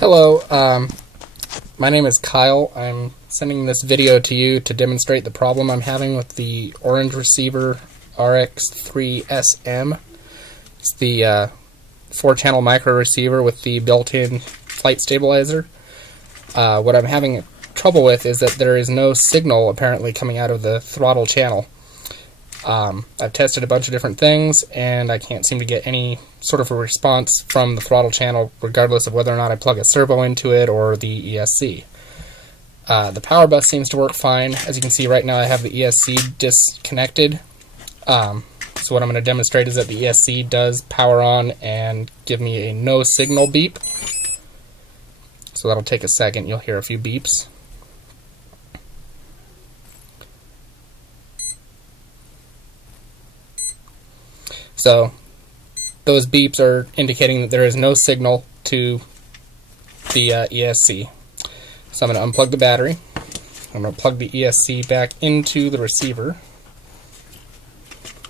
Hello, my name is Kyle. I'm sending this video to you to demonstrate the problem I'm having with the orange receiver RX3SM. It's the 4-channel micro receiver with the built-in flight stabilizer. What I'm having trouble with is that there is no signal apparently coming out of the throttle channel. I've tested a bunch of different things and I can't seem to get any sort of a response from the throttle channel regardless of whether or not I plug a servo into it or the ESC. The power bus seems to work fine. As you can see right now I have the ESC disconnected. So what I'm going to demonstrate is that the ESC does power on and give me a no signal beep. So that'll take a second. You'll hear a few beeps. So those beeps are indicating that there is no signal to the ESC. So I'm going to unplug the battery. I'm going to plug the ESC back into the receiver,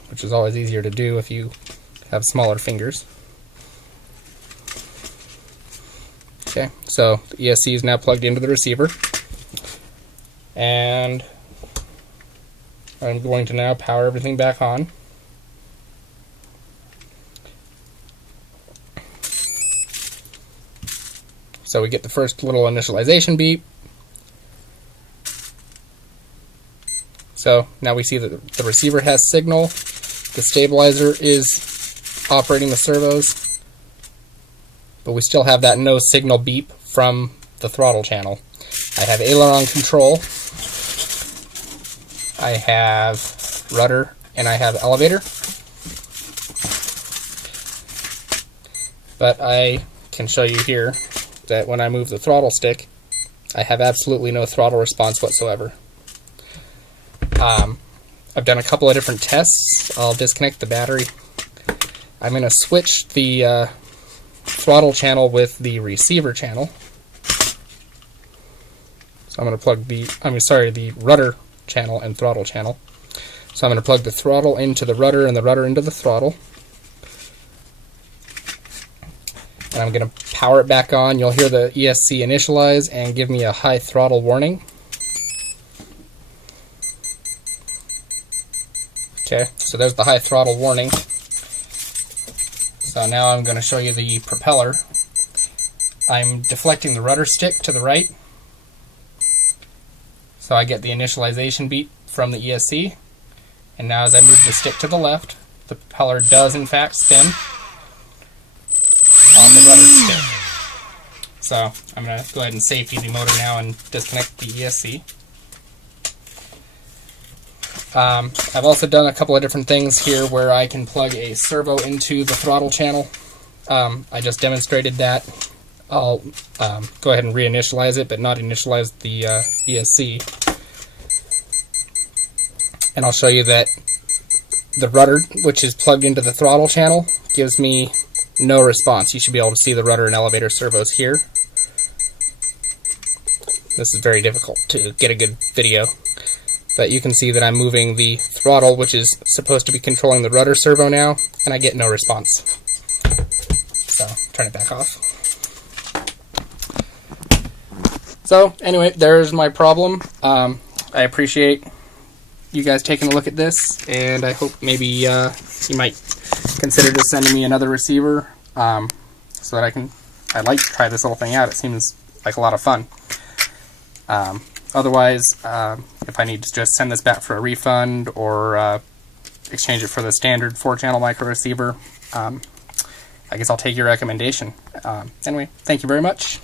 which is always easier to do if you have smaller fingers. Okay, so the ESC is now plugged into the receiver, and I'm going to now power everything back on. So we get the first little initialization beep. So now we see that the receiver has signal, the stabilizer is operating the servos, but we still have that no signal beep from the throttle channel. I have aileron control, I have rudder, and I have elevator. But I can show you here that when I move the throttle stick, I have absolutely no throttle response whatsoever. I've done a couple of different tests. I'll disconnect the battery. I'm going to switch the throttle channel with the receiver channel. So I'm going to plug the rudder channel and throttle channel. So I'm going to plug the throttle into the rudder and the rudder into the throttle. And I'm going to power it back on. You'll hear the ESC initialize and give me a high throttle warning. Okay, so there's the high throttle warning. So now I'm going to show you the propeller. I'm deflecting the rudder stick to the right, so I get the initialization beep from the ESC. And now as I move the stick to the left, the propeller does in fact spin on the rudder stick. So I'm going to go ahead and safety the motor now and disconnect the ESC. I've also done a couple of different things here where I can plug a servo into the throttle channel. I just demonstrated that. I'll go ahead and reinitialize it, but not initialize the ESC. And I'll show you that the rudder, which is plugged into the throttle channel, gives me no response. You should be able to see the rudder and elevator servos here. This is very difficult to get a good video, but you can see that I'm moving the throttle, which is supposed to be controlling the rudder servo now, and I get no response. So, turn it back off. So, anyway, there's my problem. I appreciate you guys taking a look at this, and I hope maybe you might consider just sending me another receiver so that I'd like to try this little thing out. It seems like a lot of fun. Otherwise, if I need to just send this back for a refund or exchange it for the standard 4-channel micro receiver, I guess I'll take your recommendation. Anyway, thank you very much.